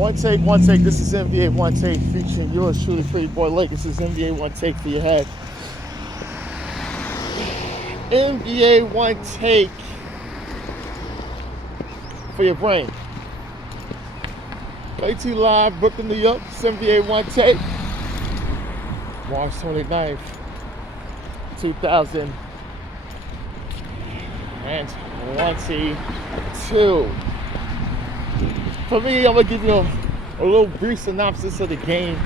One take, one take. This is NBA One Take featuring yours truly, Pretty Boy Lake. This is NBA One Take for your head. NBA One Take for your brain. AT Live, Brooklyn, New York. It's NBA One Take. March 29th, 2022. For me, I'm going to give you a little brief synopsis of the game,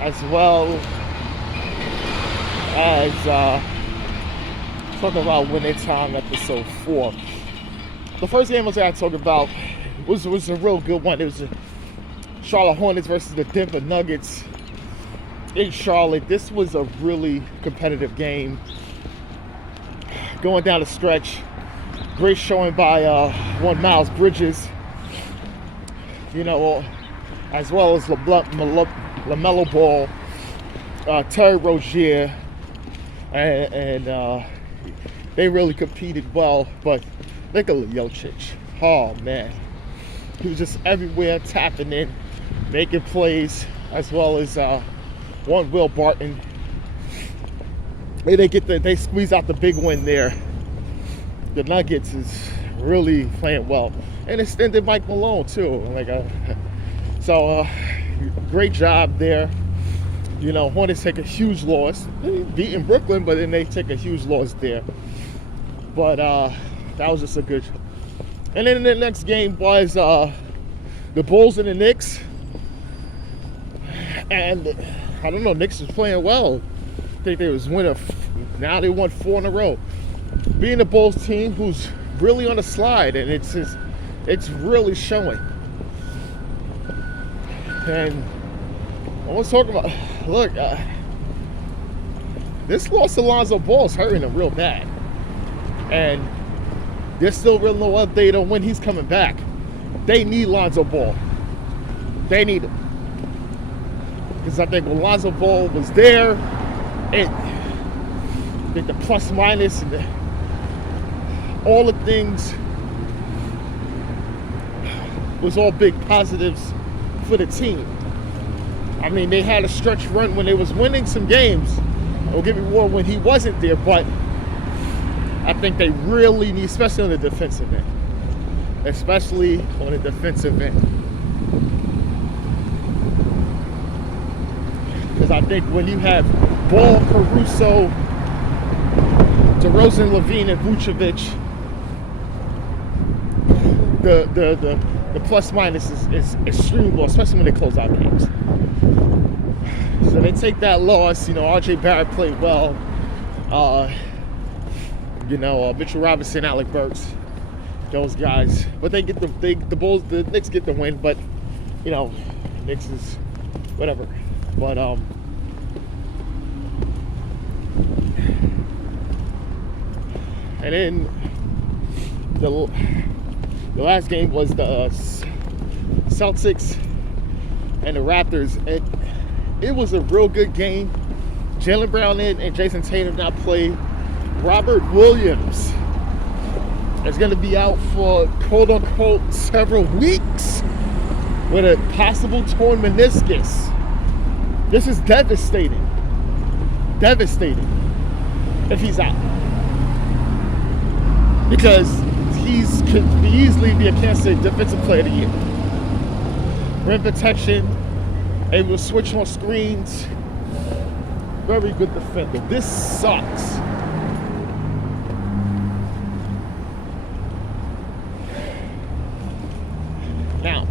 as well as talk about Winning Time episode 4. The first game I was going to talk about was a real good one. It was the Charlotte Hornets versus the Denver Nuggets in Charlotte. This was a really competitive game. Going down the stretch, great showing by one Miles Bridges, as well as LaMelo Ball, Terry Rozier, and they really competed well. But Nikola Jokic, oh man, he was just everywhere, tapping in, making plays, as well as one Will Barton. They squeeze out the big win there. The Nuggets is really playing well, and extended Mike Malone too. Great job there. Hornets take a huge loss, beating Brooklyn, but then they take a huge loss there. But that was just a good. And then the next game was the Bulls and the Knicks, and I don't know, Knicks was playing well. I think they was winning. Now they won 4 in a row. Being the Bulls team who's really on a slide, and it's really showing. And I was talking about, look, this loss to Lonzo Ball is hurting them real bad, and there's still real no update on when he's coming back. They need Lonzo Ball. They need him. Because I think when Lonzo Ball was there, I think the plus minus and all the things was all big positives for the team. I mean, they had a stretch run when they was winning some games. Don't get me wrong, when he wasn't there, but I think they really need, especially on the defensive end. Especially on the defensive end. Because I think when you have Ball, Caruso, DeRozan, Levine, and Vucevic, the plus minus is extremely low, especially when they close out games. So they take that loss. RJ Barrett played well. Mitchell Robinson, Alec Burks, those guys. But they get the Knicks get the win. But Knicks is whatever. But and then the last game was the Celtics and the Raptors. It was a real good game. Jaylen Brown and Jason Tatum now play. Robert Williams is going to be out for quote-unquote several weeks with a possible torn meniscus. This is devastating. Devastating if he's out. Because could easily be a candidate defensive player of the year. Rim protection, able to switch on screens. Very good defender. This sucks. Now,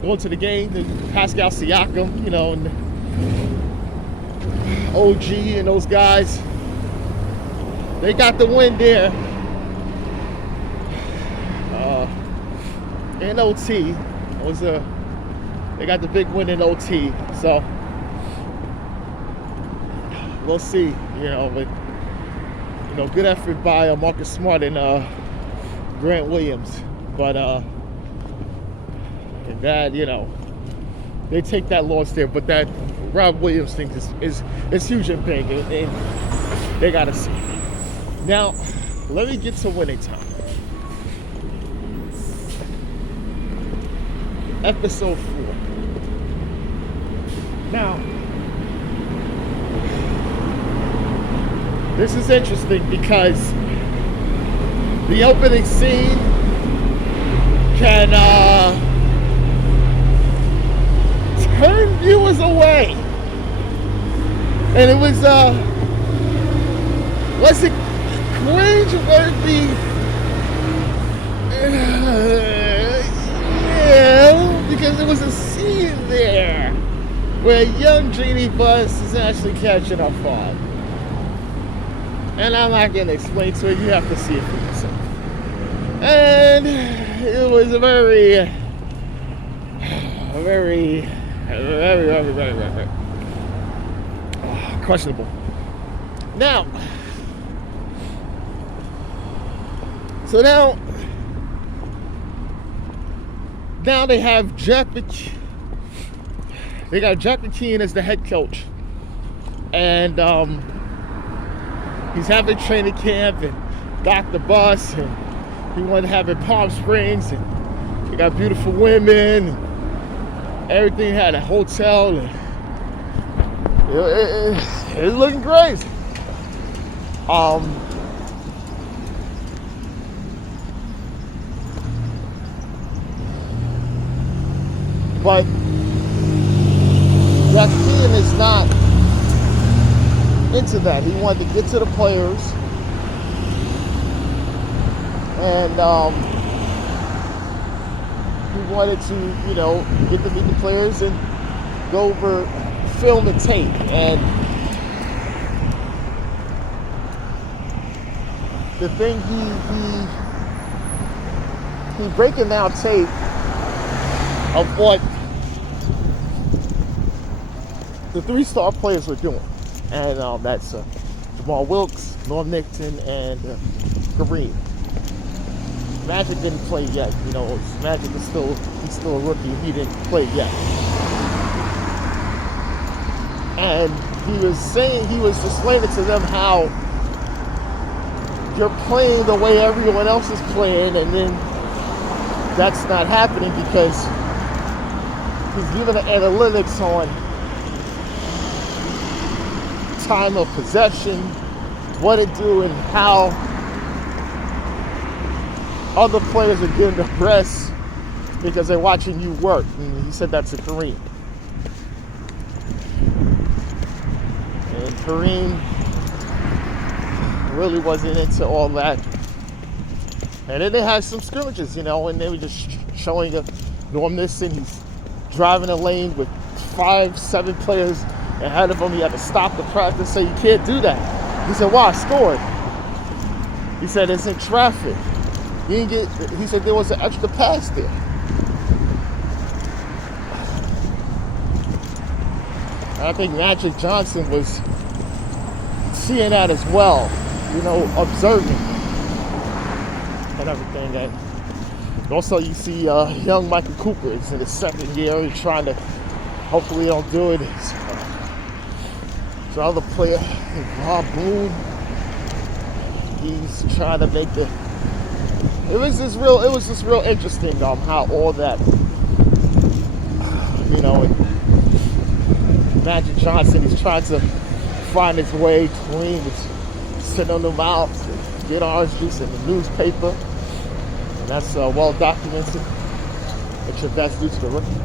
going to the game, Pascal Siakam, and OG and those guys, they got the win there. In OT, they got the big win in OT. So we'll see. But good effort by Marcus Smart and Grant Williams. But that they take that loss there. But that Rob Williams thing is huge and big, and they gotta see. Now, let me get to Winning Time. episode 4. Now, this is interesting because the opening scene can turn viewers away. And it was it cringe-worthy? Yeah, because there was a scene there where young Jeannie Buss is actually catching her father. And I'm not going to explain to it. You have to see it for yourself. And it was a very questionable. Now, now they have Jack McKeon. They got Jack McKeon as the head coach, and he's having training camp and Dr. Buss, and he wanted to have it in Palm Springs, and they got beautiful women, and everything had a hotel, and it's looking great. But Jack McKeon is not into that. He wanted to get to the players, and he wanted to, get to meet the players and go over film and tape. And the thing he breaking down tape of what the 3-star players were doing, and that's Jamal Wilkes, Norm Nixon, and Kareem. Magic didn't play yet. Magic is he's still a rookie. He didn't play yet. And he was explaining to them how you're playing the way everyone else is playing, and then that's not happening because he's giving the analytics on time of possession, what to do, and how other players are getting the rest because they're watching you work. And he said that to Kareem. And Kareem really wasn't into all that. And then they had some scrimmages, and they were just showing Norm Nixon. He's driving a lane with 5-7 players ahead of him. He had to stop the practice, say you can't do that. He said, "Why? I scored." He said, "It's in traffic." He said there was an extra pass there. And I think Magic Johnson was seeing that as well, observing and everything. And also you see young Michael Cooper is in his second year. He's trying to, hopefully don't do it. So other player, Rob Boone, he's trying to make it was just real interesting how all that, Magic Johnson, he's trying to find his way. Kareem is sitting on the mouth to get orange juice in the newspaper, and that's well documented. It's your best due to the rookies.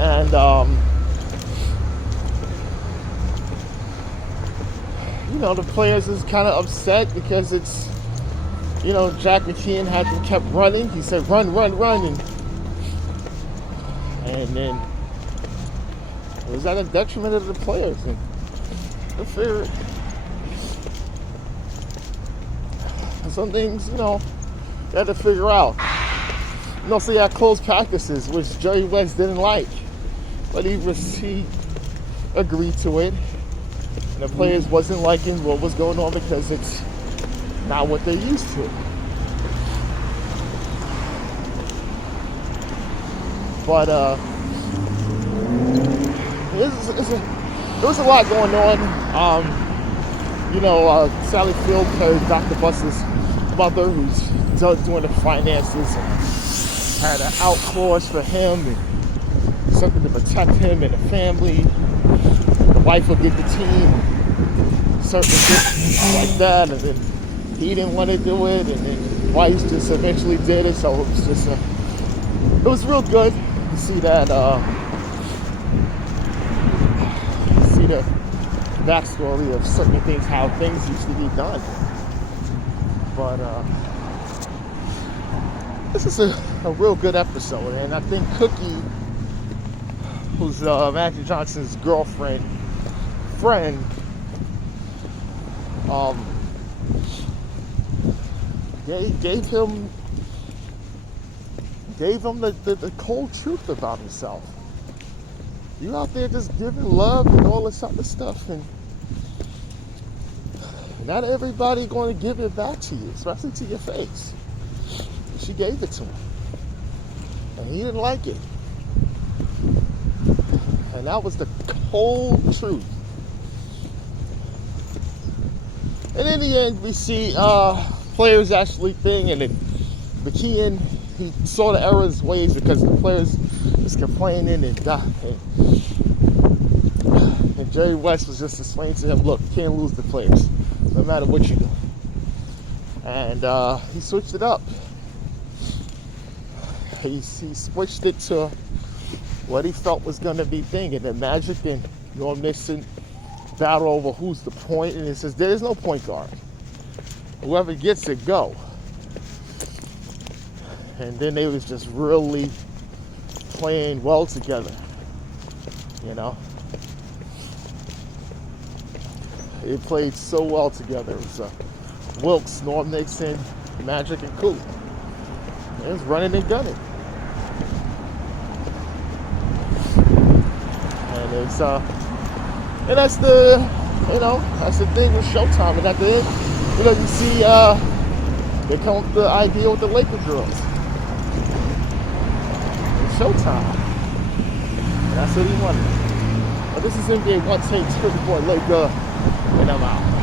And the players is kind of upset because it's, Jack McKeon had them kept running. He said, run, and then it was at a detriment of the players. And I figured some things, you had to figure out. So you had closed practices, which Jerry West didn't like, but he agreed to it. And the players wasn't liking what was going on because it's not what they're used to. But there was a lot going on. Sally Field carried Dr. Buss's mother, who's doing the finances and had an out clause for him and something to protect him and the family. The wife will get the team, certain things like that, and then he didn't want to do it, and then the wife just eventually did it. So it was just it was real good to see that, see the backstory of certain things, how things used to be done. But this is a real good episode, and I think Cookie, who's Magic Johnson's friend, gave him the cold truth about himself. You out there just giving love and all this other stuff, and not everybody going to give it back to you, especially to your face. She gave it to him, and he didn't like it. And that was the cold truth. And in the end, we see players actually and then McKeon, he saw the errors ways because the players was complaining and Jerry West was just explaining to him, look, you can't lose the players, no matter what you do. And he switched it up. He switched it to what he felt was going to be thing, and then Magic and Norm Nixon battle over who's the point, and he says there is no point guard. Whoever gets it, go. And then they was just really playing well together, you know. They played so well together. It was Wilkes, Norm Nixon, Magic, and Coop. It was running and gunning. And it's and that's the thing with Showtime. And at the end, you see they come up with the idea with the Laker girls. It's Showtime. And that's what he wanted. But this is NBA Onetake, Scripted Boy Laker, and I'm out.